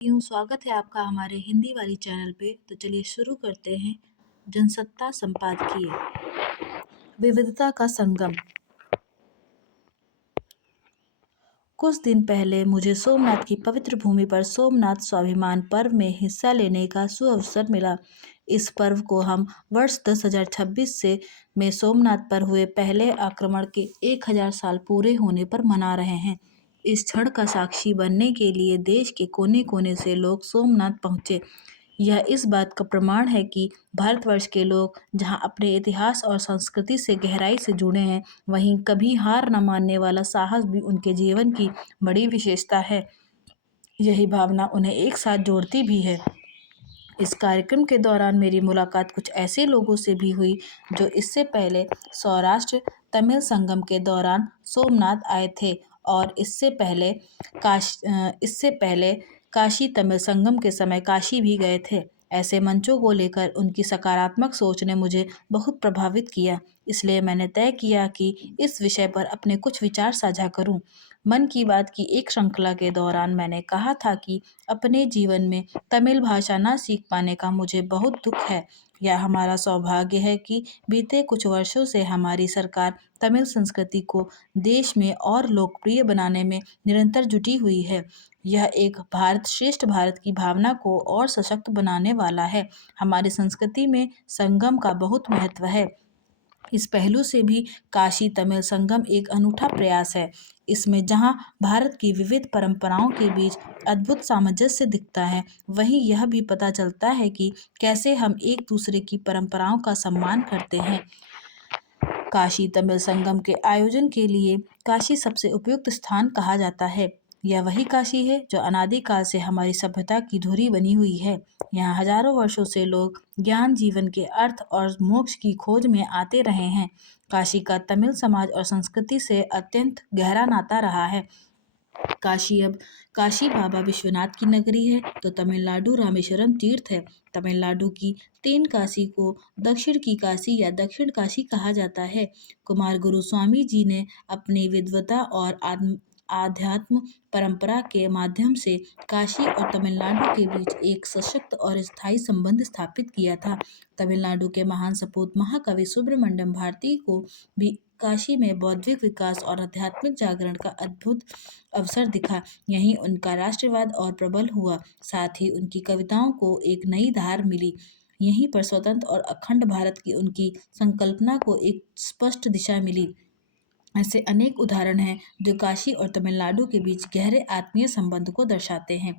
स्वागत है आपका हमारे हिंदी वाली चैनल पे। तो चलिए शुरू करते हैं। जनसत्ता संपादकीय, विविधता का संगम। कुछ दिन पहले मुझे सोमनाथ की पवित्र भूमि पर सोमनाथ स्वाभिमान पर्व में हिस्सा लेने का सुअवसर मिला। इस पर्व को हम वर्ष 10,026 से में सोमनाथ पर हुए पहले आक्रमण के 1000 साल पूरे होने पर मना रहे हैं। इस क्षण का साक्षी बनने के लिए देश के कोने कोने से लोग सोमनाथ पहुंचे। यह इस बात का प्रमाण है कि भारतवर्ष के लोग जहां अपने इतिहास और संस्कृति से गहराई से जुड़े हैं, वहीं कभी हार न मानने वाला साहस भी उनके जीवन की बड़ी विशेषता है। यही भावना उन्हें एक साथ जोड़ती भी है। इस कार्यक्रम के दौरान मेरी मुलाकात कुछ ऐसे लोगों से भी हुई जो इससे पहले सौराष्ट्र तमिल संगम के दौरान सोमनाथ आए थे और इससे पहले काशी तमिल संगम के समय काशी भी गए थे। ऐसे मंचों को लेकर उनकी सकारात्मक सोच ने मुझे बहुत प्रभावित किया। इसलिए मैंने तय किया कि इस विषय पर अपने कुछ विचार साझा करूं। मन की बात की एक श्रृंखला के दौरान मैंने कहा था कि अपने जीवन में तमिल भाषा ना सीख पाने का मुझे बहुत दुख है। यह हमारा सौभाग्य है कि बीते कुछ वर्षों से हमारी सरकार तमिल संस्कृति को देश में और लोकप्रिय बनाने में निरंतर जुटी हुई है। यह एक भारत श्रेष्ठ भारत की भावना को और सशक्त बनाने वाला है। हमारी संस्कृति में संगम का बहुत महत्व है। इस पहलू से भी काशी तमिल संगम एक अनूठा प्रयास है। इसमें जहां भारत की विविध परंपराओं के बीच अद्भुत सामंजस्य दिखता है, वहीं यह भी पता चलता है कि कैसे हम एक दूसरे की परंपराओं का सम्मान करते हैं। काशी तमिल संगम के आयोजन के लिए काशी सबसे उपयुक्त स्थान कहा जाता है। यह वही काशी है जो अनादिकाल से हमारी सभ्यता की धुरी बनी हुई है। यहाँ हजारों वर्षों से लोग ज्ञान, जीवन के अर्थ और मोक्ष की खोज में आते रहे हैं। काशी का तमिल समाज और संस्कृति से अत्यंत गहरा नाता रहा है। काशी बाबा विश्वनाथ की नगरी है तो तमिलनाडु रामेश्वरम तीर्थ है। तमिलनाडु की तीन काशी को दक्षिण की काशी या दक्षिण काशी कहा जाता है। कुमार गुरु स्वामी जी ने अपनी विद्वता और आध्यात्म परंपरा के माध्यम से काशी और तमिलनाडु के बीच एक सशक्त और स्थायी संबंध स्थापित किया था। तमिलनाडु के महान सपूत महाकवि सुब्रमण्यम भारती को भी काशी में बौद्धिक विकास और आध्यात्मिक जागरण का अद्भुत अवसर दिखा। यहीं उनका राष्ट्रवाद और प्रबल हुआ। साथ ही उनकी कविताओं को एक नई धार मिली। यहीं पर स्वतंत्र और अखंड भारत की उनकी संकल्पना को एक स्पष्ट दिशा मिली। ऐसे अनेक उदाहरण हैं जो काशी और तमिलनाडु के बीच गहरे आत्मीय संबंध को दर्शाते हैं।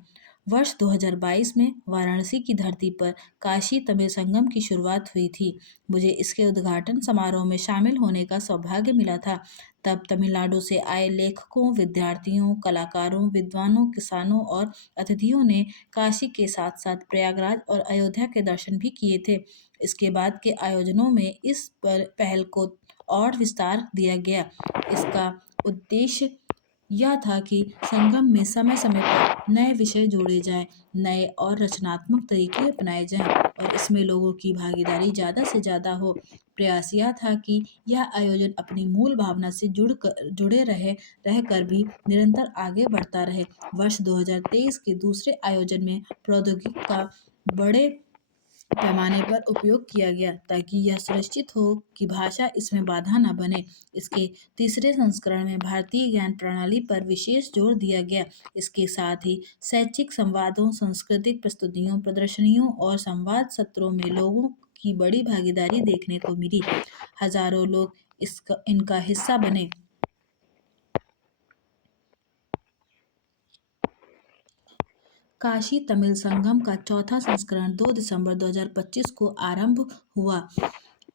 वर्ष 2022 में वाराणसी की धरती पर काशी तमिल संगम की शुरुआत हुई थी। मुझे इसके उद्घाटन समारोह में शामिल होने का सौभाग्य मिला था। तब तमिलनाडु से आए लेखकों, विद्यार्थियों, कलाकारों, विद्वानों, किसानों और अतिथियों ने काशी के साथ साथ प्रयागराज और अयोध्या के दर्शन भी किए थे। इसके बाद के आयोजनों में इस पहल को और विस्तार दिया गया। इसका उद्देश्य यह था कि संगम में समय समय पर नए विषय जोड़े जाएं, नए और रचनात्मक तरीके अपनाए जाएं और इसमें लोगों की भागीदारी ज़्यादा से ज़्यादा हो। प्रयास यह था कि यह आयोजन अपनी मूल भावना से जुड़े रहकर भी निरंतर आगे बढ़ता रहे। वर्ष 2023 के दूसरे आयोजन में प्रौद्योगिकी का बड़े पैमाने पर उपयोग किया गया ताकि यह सुनिश्चित हो कि भाषा इसमें बाधा न बने। इसके तीसरे संस्करण में भारतीय ज्ञान प्रणाली पर विशेष जोर दिया गया। इसके साथ ही शैक्षिक संवादों, सांस्कृतिक प्रस्तुतियों, प्रदर्शनियों और संवाद सत्रों में लोगों की बड़ी भागीदारी देखने को मिली। हजारों लोग इनका हिस्सा बने। काशी तमिल संगम का चौथा संस्करण 2 दिसंबर 2025 को आरंभ हुआ।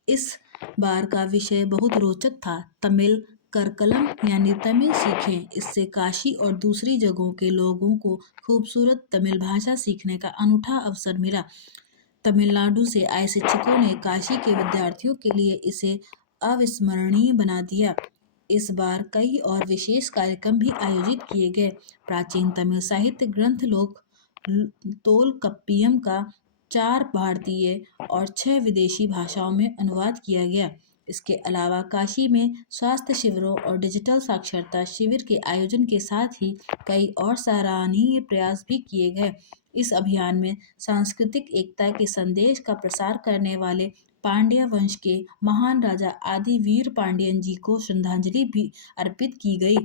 इस बार का विषय बहुत रोचक था। तमिल करकलम यानी तमिल सीखें। इससे काशी और दूसरी जगहों के लोगों को खूबसूरत तमिल भाषा सीखने का अनूठा अवसर मिला। तमिलनाडु से आए शिक्षकों ने काशी के विद्यार्थियों के लिए इसे अविस्मरणीय बना दिया। इस बार कई और विशेष कार्यक्रम भी आयोजित किए गए। प्राचीन तमिल साहित्य ग्रंथ लोक तोलकप्पियम का 4 भारतीय और 6 विदेशी भाषाओं में अनुवाद किया गया। इसके अलावा काशी में स्वास्थ्य शिविरों और डिजिटल साक्षरता शिविर के आयोजन के साथ ही कई और सराहनीय प्रयास भी किए गए। इस अभियान में सांस्कृतिक एकता के संदेश का प्रसार करने वाले पांड्य वंश के महान राजा आदि वीर पांड्यन जी को श्रद्धांजलि भी अर्पित की गई।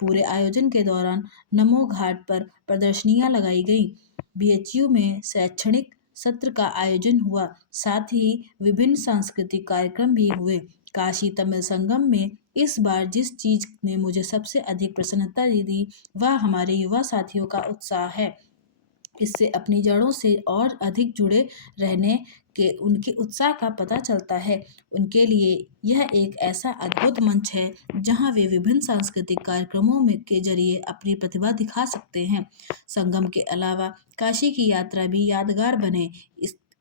पूरे आयोजन के दौरान नमो घाट पर प्रदर्शनियां लगाई गईं। बीएचयू में शैक्षणिक सत्र का आयोजन हुआ, साथ ही विभिन्न सांस्कृतिक कार्यक्रम भी हुए। काशी तमिल संगम में इस बार जिस चीज ने मुझे सबसे अधिक प्रसन्नता दी वह हमारे युवा साथियों का उत्साह है। इससे अपनी जड़ों से और अधिक जुड़े रहने के उनके उत्साह का पता चलता है। उनके लिए यह एक ऐसा अद्भुत मंच है जहां वे विभिन्न सांस्कृतिक कार्यक्रमों में के जरिए अपनी प्रतिभा दिखा सकते हैं। संगम के अलावा काशी की यात्रा भी यादगार बने,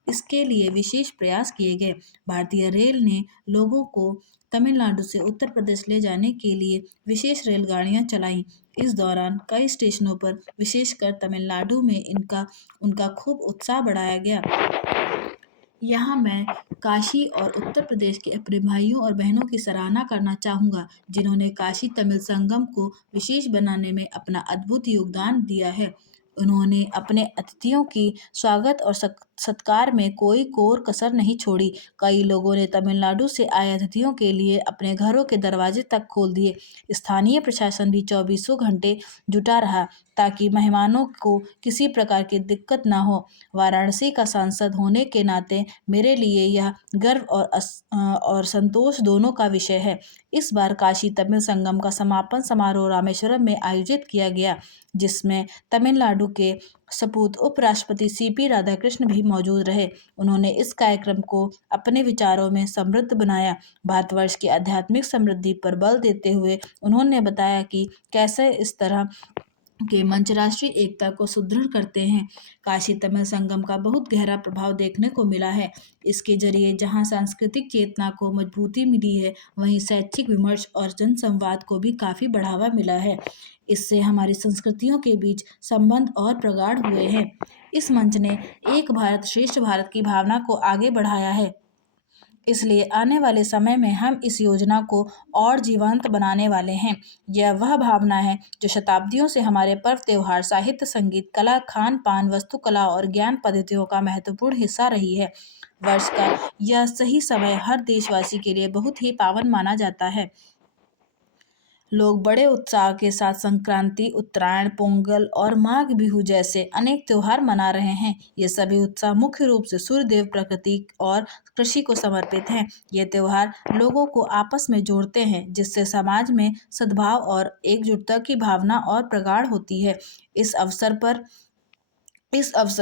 इसके लिए विशेष प्रयास किए गए। भारतीय रेल ने लोगों को तमिलनाडु से उत्तर प्रदेश ले जाने के लिए विशेष रेलगाड़ियां चलाईं। इस दौरान कई स्टेशनों पर विशेषकर तमिलनाडु में उनका खूब उत्साह बढ़ाया गया। यहाँ मैं काशी और उत्तर प्रदेश के अपने भाइयों और बहनों की सराहना करना चाहूँगा, जिन्होंने काशी तमिल संगम को विशेष बनाने में अपना अद्भुत योगदान दिया है। उन्होंने अपने अतिथियों की स्वागत और सत्कार में कोई कोर कसर नहीं छोड़ी। कई लोगों ने तमिलनाडु से आए अतिथियों के लिए अपने घरों के दरवाजे तक खोल दिए। स्थानीय प्रशासन भी चौबीसों घंटे जुटा रहा ताकि मेहमानों को किसी प्रकार की दिक्कत न हो। वाराणसी का सांसद होने के नाते मेरे लिए यह गर्व और संतोष दोनों का विषय है। इस बार काशी तमिल संगम का समापन समारोह रामेश्वरम में आयोजित किया गया, जिसमें तमिलनाडु के सपूत उपराष्ट्रपति सीपी राधाकृष्ण भी मौजूद रहे। उन्होंने इस कार्यक्रम को अपने विचारों में समृद्ध बनाया। भारतवर्ष की आध्यात्मिक समृद्धि पर बल देते हुए उन्होंने बताया कि कैसे इस तरह के मंच राष्ट्रीय एकता को सुदृढ़ करते हैं। काशी तमिल संगम का बहुत गहरा प्रभाव देखने को मिला है। इसके जरिए जहां सांस्कृतिक चेतना को मजबूती मिली है, वहीं शैक्षिक विमर्श और जनसंवाद को भी काफ़ी बढ़ावा मिला है। इससे हमारी संस्कृतियों के बीच संबंध और प्रगाढ़ हुए हैं। इस मंच ने एक भारत श्रेष्ठ भारत की भावना को आगे बढ़ाया है। इसलिए आने वाले समय में हम इस योजना को और जीवंत बनाने वाले हैं। यह वह भावना है जो शताब्दियों से हमारे पर्व त्योहार, साहित्य, संगीत, कला, खान पान, वास्तुकला और ज्ञान पद्धतियों का महत्वपूर्ण हिस्सा रही है। वर्ष का यह सही समय हर देशवासी के लिए बहुत ही पावन माना जाता है। लोग बड़े उत्साह के साथ संक्रांति, उत्तरायण, पोंगल और माघ बिहू जैसे अनेक त्योहार मना रहे हैं। ये सभी उत्सव मुख्य रूप से सूर्यदेव, प्रकृति और कृषि को समर्पित हैं। ये त्योहार लोगों को आपस में जोड़ते हैं, जिससे समाज में सद्भाव और एकजुटता की भावना और प्रगाढ़ होती है। इस अवसर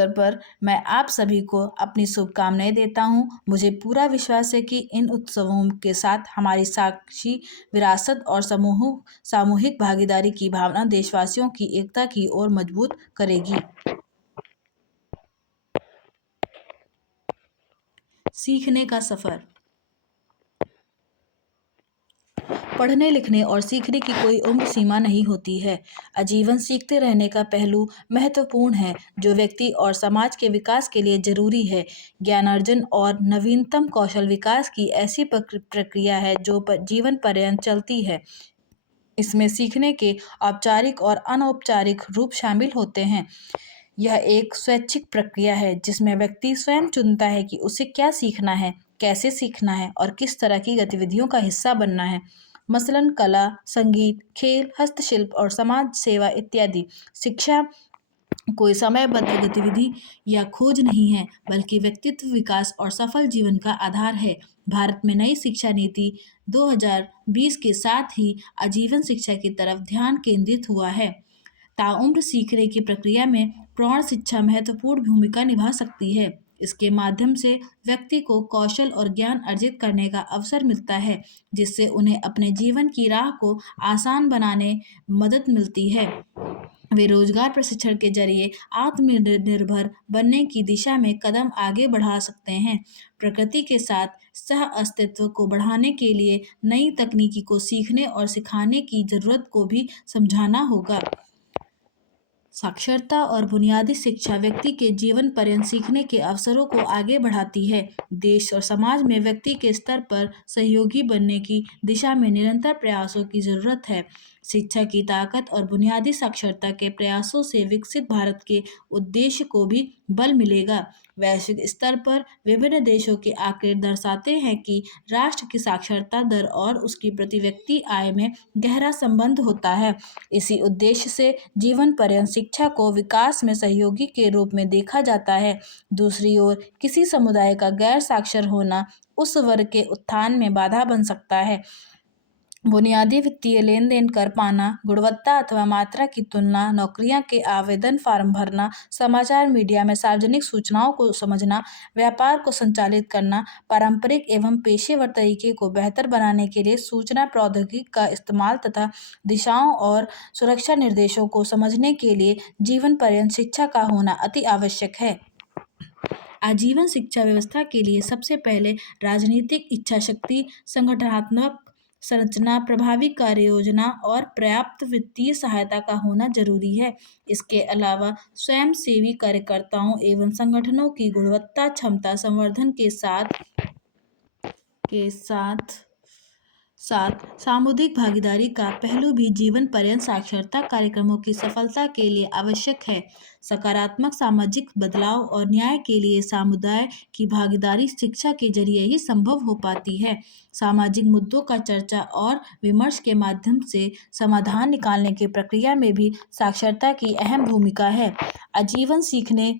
पर मैं आप सभी को अपनी शुभकामनाएं देता हूं। मुझे पूरा विश्वास है कि इन उत्सवों के साथ हमारी साक्षी विरासत और सामूहिक भागीदारी की भावना देशवासियों की एकता की ओर मजबूत करेगी। सीखने का सफर। पढ़ने, लिखने और सीखने की कोई उम्र सीमा नहीं होती है। आजीवन सीखते रहने का पहलू महत्वपूर्ण है, जो व्यक्ति और समाज के विकास के लिए जरूरी है। ज्ञानार्जन और नवीनतम कौशल विकास की ऐसी प्रक्रिया है जो जीवन पर्यंत चलती है। इसमें सीखने के औपचारिक और अनौपचारिक रूप शामिल होते हैं। यह एक स्वैच्छिक प्रक्रिया है जिसमें व्यक्ति स्वयं चुनता है कि उसे क्या सीखना है, कैसे सीखना है और किस तरह की गतिविधियों का हिस्सा बनना है। मसलन कला, संगीत, खेल, हस्तशिल्प और समाज सेवा इत्यादि। शिक्षा कोई समयबद्ध गतिविधि या खोज नहीं है, बल्कि व्यक्तित्व विकास और सफल जीवन का आधार है। भारत में नई शिक्षा नीति 2020 के साथ ही आजीवन शिक्षा की तरफ ध्यान केंद्रित हुआ है। ताउम्र सीखने की प्रक्रिया में प्रौढ़ शिक्षा महत्वपूर्ण भूमिका निभा सकती है। इसके माध्यम से व्यक्ति को कौशल और ज्ञान अर्जित करने का अवसर मिलता है, जिससे उन्हें अपने जीवन की राह को आसान बनाने मदद मिलती है। वे रोजगार प्रशिक्षण के जरिए आत्मनिर्भर बनने की दिशा में कदम आगे बढ़ा सकते हैं। प्रकृति के साथ सह अस्तित्व को बढ़ाने के लिए नई तकनीकी को सीखने और सिखाने की जरूरत को भी समझाना होगा। साक्षरता और बुनियादी शिक्षा व्यक्ति के जीवन पर्यंत सीखने के अवसरों को आगे बढ़ाती है। देश और समाज में व्यक्ति के स्तर पर सहयोगी बनने की दिशा में निरंतर प्रयासों की जरूरत है। शिक्षा की ताकत और बुनियादी साक्षरता के प्रयासों से विकसित भारत के उद्देश्य को भी बल मिलेगा। वैश्विक स्तर पर विभिन्न देशों के आंकड़े दर्शाते हैं कि राष्ट्र की साक्षरता दर और उसकी प्रति व्यक्ति आय में गहरा संबंध होता है। इसी उद्देश्य से जीवन पर्यंत शिक्षा को विकास में सहयोगी के रूप में देखा जाता है। दूसरी ओर किसी समुदाय का गैर साक्षर होना उस वर्ग के उत्थान में बाधा बन सकता है। बुनियादी वित्तीय लेन देन कर पाना, गुणवत्ता अथवा मात्रा की तुलना, नौकरियां के आवेदन फॉर्म भरना, समाचार मीडिया में सार्वजनिक सूचनाओं को समझना, व्यापार को संचालित करना, पारंपरिक एवं पेशेवर तरीके को बेहतर बनाने के लिए सूचना प्रौद्योगिकी का इस्तेमाल तथा दिशाओं और सुरक्षा निर्देशों को समझने के लिए जीवन पर्यंत शिक्षा का होना अति आवश्यक है। आजीवन शिक्षा व्यवस्था के लिए सबसे पहले राजनीतिक इच्छाशक्ति, संगठनात्मक संरचना, प्रभावी कार्य योजना और पर्याप्त वित्तीय सहायता का होना जरूरी है। इसके अलावा स्वयंसेवी कार्यकर्ताओं एवं संगठनों की गुणवत्ता क्षमता संवर्धन के साथ सामुदायिक भागीदारी का पहलू भी जीवन पर्यंत साक्षरता कार्यक्रमों की सफलता के लिए आवश्यक है। सकारात्मक सामाजिक बदलाव और न्याय के लिए समुदाय की भागीदारी शिक्षा के जरिए ही संभव हो पाती है। सामाजिक मुद्दों का चर्चा और विमर्श के माध्यम से समाधान निकालने की प्रक्रिया में भी साक्षरता की अहम भूमिका है। आजीवन सीखने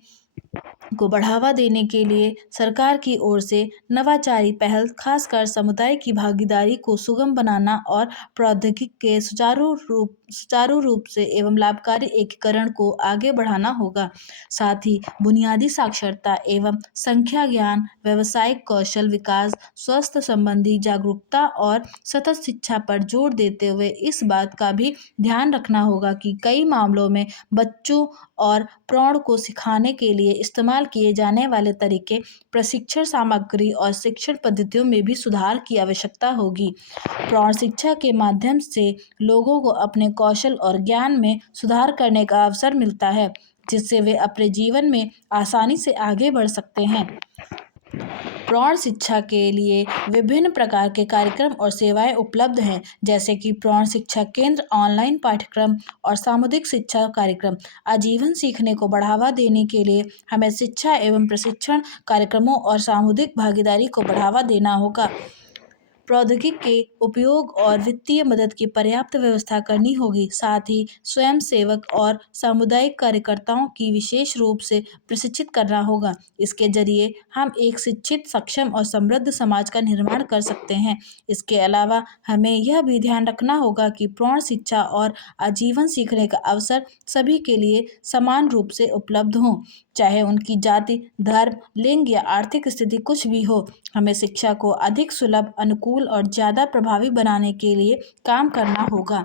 को बढ़ावा देने के लिए सरकार की ओर से नवाचारी पहल, खासकर समुदाय की भागीदारी को सुगम बनाना और प्रौद्योगिकी के सुचारू रूप से एवं लाभकारी एकीकरण को आगे बढ़ाना होगा। साथ ही बुनियादी साक्षरता एवं संख्या ज्ञान, व्यावसायिक कौशल विकास, स्वास्थ्य संबंधी जागरूकता और सतत शिक्षा पर जोर देते हुए इस बात का भी ध्यान रखना होगा कि कई मामलों में बच्चों और प्रौढ़ को सिखाने के लिए इस्तेमाल किए जाने वाले तरीके, प्रशिक्षण सामग्री और शिक्षण पद्धतियों में भी सुधार की आवश्यकता होगी। प्रौढ़ शिक्षा के माध्यम से लोगों को अपने कौशल और ज्ञान में सुधार करने का अवसर मिलता है, जिससे वे अपने जीवन में आसानी से आगे बढ़ सकते हैं। प्रौढ़ शिक्षा के लिए विभिन्न प्रकार के कार्यक्रम और सेवाएं उपलब्ध हैं, जैसे कि प्रौढ़ शिक्षा केंद्र, ऑनलाइन पाठ्यक्रम और सामुदायिक शिक्षा कार्यक्रम। आजीवन सीखने को बढ़ावा देने के लिए हमें शिक्षा एवं प्रशिक्षण कार्यक्रमों और सामुदायिक भागीदारी को बढ़ावा देना होगा। प्रौद्योगिकी के उपयोग और वित्तीय मदद की पर्याप्त व्यवस्था करनी होगी। साथ ही स्वयंसेवक और सामुदायिक कार्यकर्ताओं की विशेष रूप से प्रशिक्षित करना होगा। इसके जरिए हम एक शिक्षित, सक्षम और समृद्ध समाज का निर्माण कर सकते हैं। इसके अलावा हमें यह भी ध्यान रखना होगा कि प्रौढ़ शिक्षा और आजीवन सीखने का अवसर सभी के लिए समान रूप से उपलब्ध हों, चाहे उनकी जाति, धर्म, लिंग या आर्थिक स्थिति कुछ भी हो। हमें शिक्षा को अधिक सुलभ, अनुकूल और ज़्यादा प्रभावी बनाने के लिए काम करना होगा।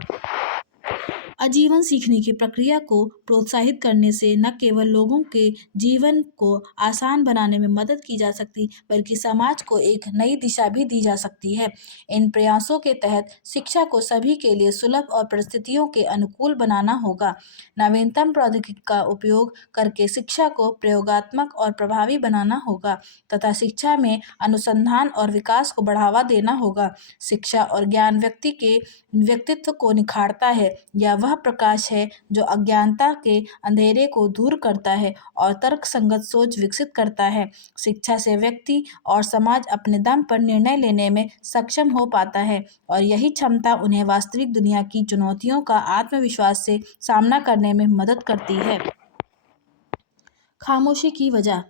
आजीवन सीखने की प्रक्रिया को प्रोत्साहित करने से न केवल लोगों के जीवन को आसान बनाने में मदद की जा सकती, बल्कि समाज को एक नई दिशा भी दी जा सकती है। इन प्रयासों के तहत शिक्षा को सभी के लिए सुलभ और परिस्थितियों के अनुकूल बनाना होगा। नवीनतम प्रौद्योगिकी का उपयोग करके शिक्षा को प्रयोगात्मक और प्रभावी बनाना होगा तथा शिक्षा में अनुसंधान और विकास को बढ़ावा देना होगा। शिक्षा और ज्ञान व्यक्ति के व्यक्तित्व को निखारता है। यह वह प्रकाश है जो अज्ञानता के अंधेरे को दूर करता है और तर्कसंगत सोच विकसित करता है। शिक्षा से व्यक्ति और समाज अपने दम पर निर्णय लेने में सक्षम हो पाता है और यही क्षमता उन्हें वास्तविक दुनिया की चुनौतियों का आत्मविश्वास से सामना करने में मदद करती है। खामोशी की वजह।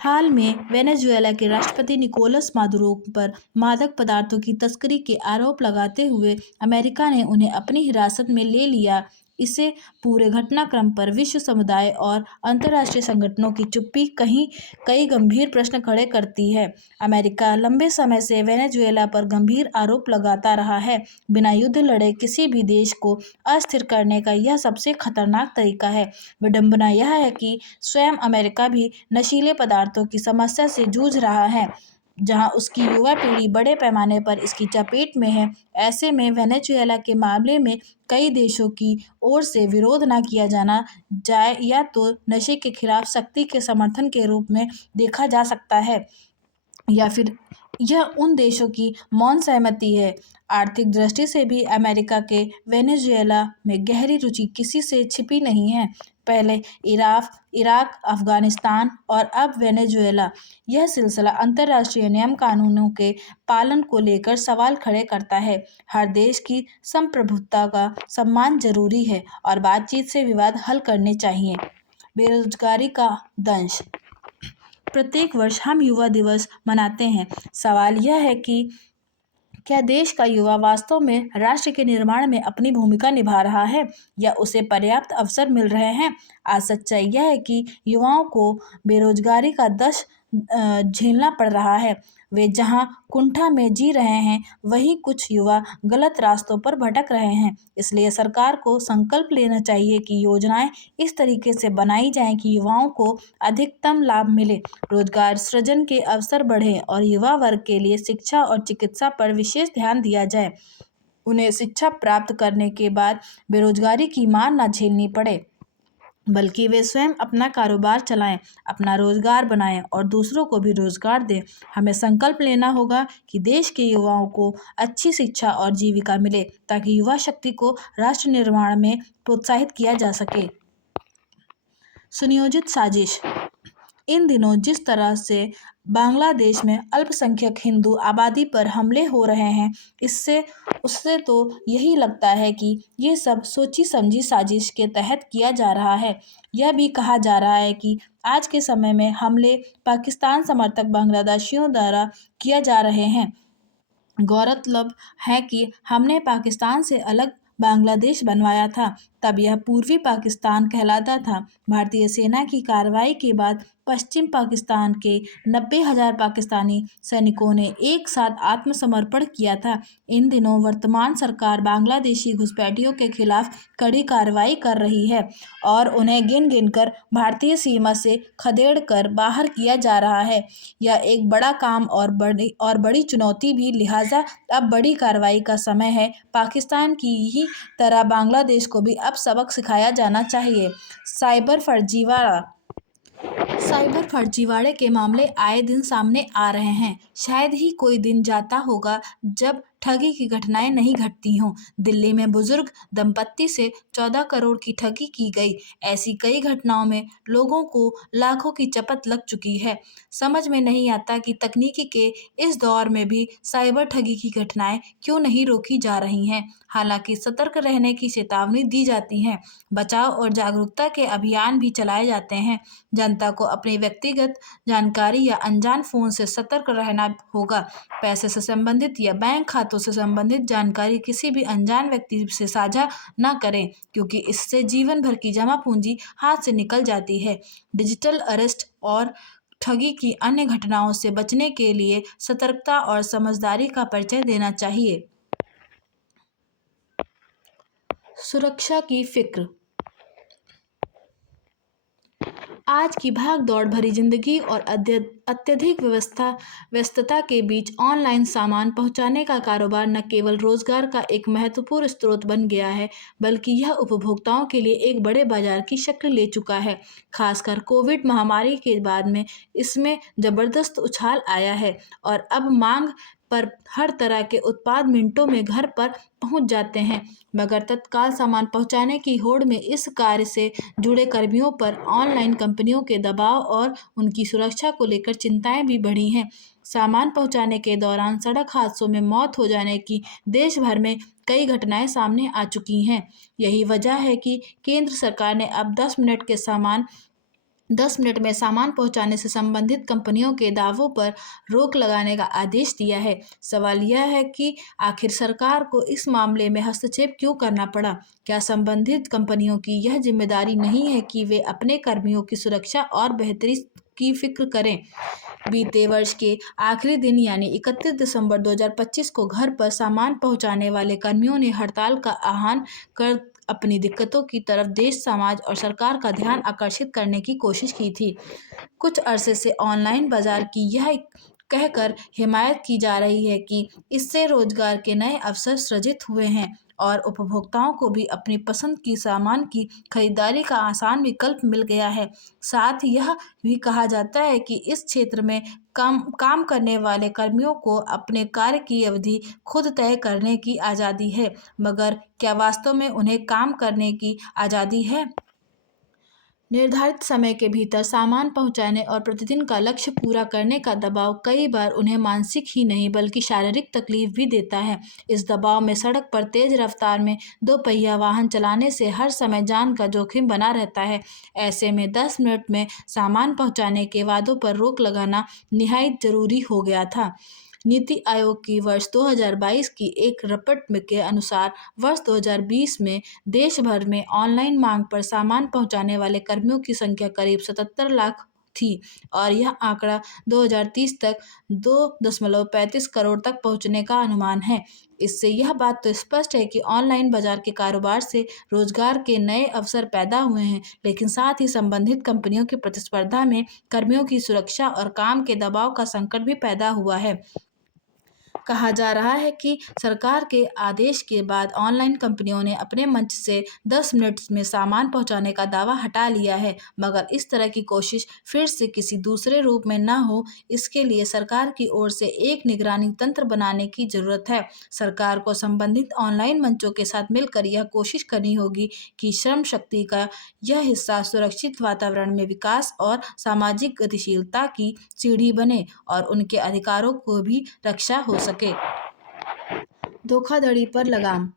हाल में वेनेजुएला के राष्ट्रपति निकोलस मादुरो पर मादक पदार्थों की तस्करी के आरोप लगाते हुए अमेरिका ने उन्हें अपनी हिरासत में ले लिया। इसे पूरे घटनाक्रम पर विश्व समुदाय और अंतर्राष्ट्रीय संगठनों की चुप्पी कई गंभीर प्रश्न खड़े करती है। अमेरिका लंबे समय से वेनेजुएला पर गंभीर आरोप लगाता रहा है। बिना युद्ध लड़े किसी भी देश को अस्थिर करने का यह सबसे खतरनाक तरीका है। विडंबना यह है कि स्वयं अमेरिका भी नशीले पदार्थों की समस्या से जूझ रहा है। जहां उसकी युवा पीढ़ी बड़े पैमाने पर इसकी चपेट में है। ऐसे में वेनेजुएला के मामले में कई देशों की ओर से विरोध न किया जाना जाए या तो नशे के खिलाफ सख्ती के समर्थन के रूप में देखा जा सकता है, या फिर यह उन देशों की मौन सहमति है। आर्थिक दृष्टि से भी अमेरिका के वेनेजुएला में गहरी रुचि किसी से छिपी नहीं है। पहले इराक, अफगानिस्तान और अब वेनेजुएला। यह सिलसिला अंतर्राष्ट्रीय नियम कानूनों के पालन को लेकर सवाल खड़े करता है। हर देश की संप्रभुता का सम्मान जरूरी है और बातचीत से विवाद हल करने चाहिए। बेरोजगारी का दंश। प्रत्येक वर्ष हम युवा दिवस मनाते हैं। सवाल यह है कि क्या देश का युवा वास्तव में राष्ट्र के निर्माण में अपनी भूमिका निभा रहा है या उसे पर्याप्त अवसर मिल रहे हैं? आज सच्चाई यह है कि युवाओं को बेरोजगारी का दंश झेलना पड़ रहा है। वे जहां कुंठा में जी रहे हैं, वहीं कुछ युवा गलत रास्तों पर भटक रहे हैं। इसलिए सरकार को संकल्प लेना चाहिए कि योजनाएं इस तरीके से बनाई जाएं कि युवाओं को अधिकतम लाभ मिले, रोजगार सृजन के अवसर बढ़ें और युवा वर्ग के लिए शिक्षा और चिकित्सा पर विशेष ध्यान दिया जाए। उन्हें शिक्षा प्राप्त करने के बाद बेरोजगारी की मार न झेलनी पड़े, बल्कि वे स्वयं अपना कारोबार चलाएं, अपना रोजगार बनाएं और दूसरों को भी रोजगार दें। हमें संकल्प लेना होगा कि देश के युवाओं को अच्छी शिक्षा और जीविका मिले, ताकि युवा शक्ति को राष्ट्र निर्माण में प्रोत्साहित किया जा सके। सुनियोजित साजिश। इन दिनों जिस तरह से बांग्लादेश में अल्पसंख्यक हिंदू आबादी पर हमले हो रहे हैं, उससे तो यही लगता है कि ये सब सोची समझी साजिश के तहत किया जा रहा है। यह भी कहा जा रहा है कि आज के समय में हमले पाकिस्तान समर्थक बांग्लादेशियों द्वारा किया जा रहे हैं। गौरतलब है कि हमने पाकिस्तान से अलग बांग्लादेश बनवाया था, तब यह पूर्वी पाकिस्तान कहलाता था। भारतीय सेना की कार्रवाई के बाद पश्चिम पाकिस्तान के 90,000 पाकिस्तानी सैनिकों ने एक साथ आत्मसमर्पण किया था। इन दिनों वर्तमान सरकार बांग्लादेशी घुसपैठियों के खिलाफ कड़ी कार्रवाई कर रही है और उन्हें गिन गिनकर भारतीय सीमा से खदेड़ कर बाहर किया जा रहा है। यह एक बड़ा काम और बड़ी चुनौती भी, लिहाजा अब बड़ी कार्रवाई का समय है। पाकिस्तान की ही तरह बांग्लादेश को भी अब सबक सिखाया जाना चाहिए। साइबर फर्जीवाड़े के मामले आए दिन सामने आ रहे हैं। शायद ही कोई दिन जाता होगा जब ठगी की घटनाएं नहीं घटती हों। दिल्ली में बुजुर्ग दंपत्ति से 14 करोड़ की ठगी की गई। ऐसी कई घटनाओं में लोगों को लाखों की चपत लग चुकी है। समझ में नहीं आता कि तकनीकी के इस दौर में भी साइबर ठगी की घटनाएं क्यों नहीं रोकी जा रही हैं। हालांकि सतर्क रहने की चेतावनी दी जाती है, बचाव और जागरूकता के अभियान भी चलाए जाते हैं। जनता को अपनी व्यक्तिगत जानकारी या अनजान फोन से सतर्क रहना होगा। पैसे से संबंधित या बैंक खातों से संबंधित जानकारी किसी भी अनजान व्यक्ति से साझा न करें, क्योंकि इससे जीवन भर की जमा पूंजी हाथ से निकल जाती है। डिजिटल अरेस्ट और ठगी की अन्य घटनाओं से बचने के लिए सतर्कता और समझदारी का परिचय देना चाहिए। सुरक्षा की फिक्र। आज की भाग दौड़ भरी जिंदगी और अत्यधिक व्यस्तता के बीच ऑनलाइन सामान पहुंचाने का कारोबार न केवल रोजगार का एक महत्वपूर्ण स्रोत बन गया है, बल्कि यह उपभोक्ताओं के लिए एक बड़े बाजार की शक्ल ले चुका है। खासकर कोविड महामारी के बाद में इसमें जबरदस्त उछाल आया है और अब मांग पर हर तरह के उत्पाद मिनटों में घर पर पहुंच जाते हैं। मगर तत्काल सामान पहुंचाने की होड़ में इस कार्य से जुड़े कर्मियों पर ऑनलाइन कंपनियों के दबाव और उनकी सुरक्षा को लेकर चिंताएं भी बढ़ी हैं। सामान पहुंचाने के दौरान सड़क हादसों में मौत हो जाने की देश भर में कई घटनाएं सामने आ चुकी हैं। यही वजह है कि केंद्र सरकार ने अब 10 मिनट में सामान पहुंचाने से संबंधित कंपनियों के दावों पर रोक लगाने का आदेश दिया है। सवाल यह है कि आखिर सरकार को इस मामले में हस्तक्षेप क्यों करना पड़ा? क्या संबंधित कंपनियों की यह जिम्मेदारी नहीं है कि वे अपने कर्मियों की सुरक्षा और बेहतरी की फिक्र करें? बीते वर्ष के आखिरी दिन यानी 31 दिसंबर 2025 को घर पर सामान पहुंचाने वाले कर्मियों ने हड़ताल का आह्वान कर अपनी दिक्कतों की तरफ देश, समाज और सरकार का ध्यान आकर्षित करने की कोशिश की थी। कुछ अरसे से ऑनलाइन बाजार की यह कहकर हिमायत की जा रही है कि इससे रोजगार के नए अवसर सृजित हुए हैं और उपभोक्ताओं को भी अपनी पसंद की सामान की खरीदारी का आसान विकल्प मिल गया है। साथ ही यह भी कहा जाता है कि इस क्षेत्र में काम करने वाले कर्मियों को अपने कार्य की अवधि खुद तय करने की आज़ादी है, मगर क्या वास्तव में उन्हें काम करने की आज़ादी है? निर्धारित समय के भीतर सामान पहुंचाने और प्रतिदिन का लक्ष्य पूरा करने का दबाव कई बार उन्हें मानसिक ही नहीं बल्कि शारीरिक तकलीफ भी देता है। इस दबाव में सड़क पर तेज रफ्तार में दो पहिया वाहन चलाने से हर समय जान का जोखिम बना रहता है। ऐसे में 10 मिनट में सामान पहुंचाने के वादों पर रोक लगाना निहायत जरूरी हो गया था। नीति आयोग की वर्ष 2022 की एक रिपोर्ट के अनुसार वर्ष 2020 में देश भर में ऑनलाइन मांग पर सामान पहुंचाने वाले कर्मियों की संख्या करीब 77 लाख थी और यह आंकड़ा 2030 तक 2.35 करोड़ तक पहुंचने का अनुमान है। इससे यह बात तो स्पष्ट है कि ऑनलाइन बाजार के कारोबार से रोजगार के नए अवसर पैदा हुए हैं, लेकिन साथ ही संबंधित कंपनियों की प्रतिस्पर्धा में कर्मियों की सुरक्षा और काम के दबाव का संकट भी पैदा हुआ है। कहा जा रहा है कि सरकार के आदेश के बाद ऑनलाइन कंपनियों ने अपने मंच से 10 मिनट में सामान पहुंचाने का दावा हटा लिया है, मगर इस तरह की कोशिश फिर से किसी दूसरे रूप में न हो, इसके लिए सरकार की ओर से एक निगरानी तंत्र बनाने की जरूरत है। सरकार को संबंधित ऑनलाइन मंचों के साथ मिलकर यह कोशिश करनी होगी कि श्रम शक्ति का यह हिस्सा सुरक्षित वातावरण में विकास और सामाजिक गतिशीलता की सीढ़ी बने और उनके अधिकारों को भी रक्षा हो सके। धोखाधड़ी पर लगाम।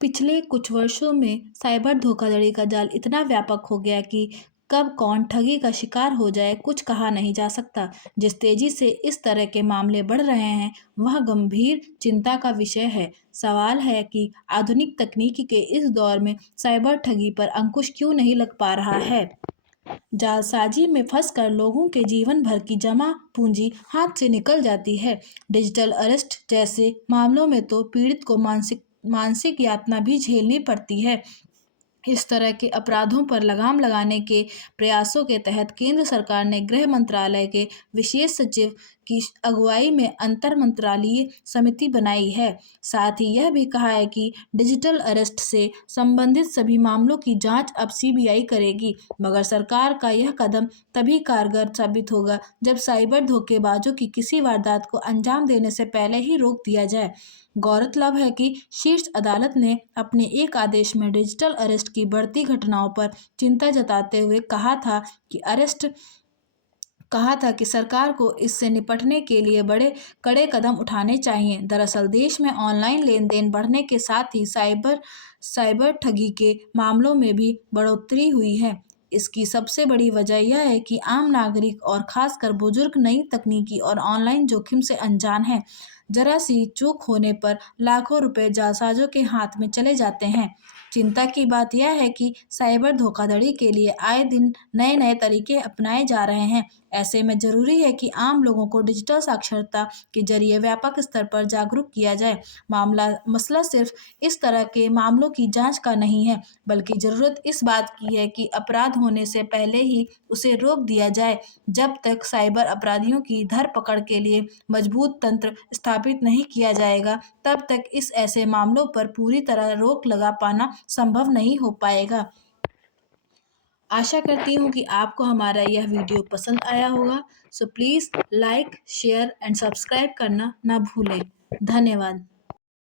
पिछले कुछ वर्षों में साइबर धोखाधड़ी का जाल इतना व्यापक हो गया कि कब कौन ठगी का शिकार हो जाए कुछ कहा नहीं जा सकता। जिस तेजी से इस तरह के मामले बढ़ रहे हैं वह गंभीर चिंता का विषय है। सवाल है कि आधुनिक तकनीकी के इस दौर में साइबर ठगी पर अंकुश क्यों नहीं लग पा रहा है। जालसाजी में फंसकर लोगों के जीवन भर की जमा पूंजी हाथ से निकल जाती है। डिजिटल अरेस्ट जैसे मामलों में तो पीड़ित को मानसिक यातना भी झेलनी पड़ती है। इस तरह के अपराधों पर लगाम लगाने के प्रयासों के तहत केंद्र सरकार ने गृह मंत्रालय के विशेष सचिव की अगुवाई में अंतर मंत्रालयीय समिति बनाई है। साथ ही यह भी कहा है कि डिजिटल अरेस्ट से संबंधित सभी मामलों की जांच अब सीबीआई करेगी, मगर सरकार का यह कदम तभी कारगर साबित होगा जब साइबर धोखेबाजों की किसी वारदात को अंजाम देने से पहले ही रोक दिया जाए। गौरतलब है कि शीर्ष अदालत ने अपने एक आदेश में डिजिटल अरेस्ट की बढ़ती घटनाओं पर चिंता जताते हुए कहा था कि सरकार को इससे निपटने के लिए बड़े कड़े कदम उठाने चाहिए। दरअसल देश में ऑनलाइन लेन-देन बढ़ने के साथ ही साइबर ठगी के मामलों में भी बढ़ोतरी हुई है। इसकी सबसे बड़ी वजह यह है कि आम नागरिक और खासकर बुजुर्ग नई तकनीकी और ऑनलाइन जोखिम से अनजान हैं। जरा सी चूक होने पर लाखों रुपए जालसाजों के हाथ में चले जाते हैं। चिंता की बात यह है कि साइबर धोखाधड़ी के लिए आए दिन नए नए तरीके अपनाए जा रहे हैं। ऐसे में जरूरी है कि आम लोगों को डिजिटल साक्षरता के जरिए व्यापक स्तर पर जागरूक किया जाए। मसला सिर्फ इस तरह के मामलों की जांच का नहीं है, बल्कि जरूरत इस बात की है कि अपराध होने से पहले ही उसे रोक दिया जाए। जब तक साइबर अपराधियों की धरपकड़ के लिए मजबूत तंत्र स्थापित नहीं किया जाएगा, तब तक इस ऐसे मामलों पर पूरी तरह रोक लगा पाना संभव नहीं हो पाएगा। आशा करती हूँ कि आपको हमारा यह वीडियो पसंद आया होगा। So please like, share and subscribe करना ना भूलें। धन्यवाद।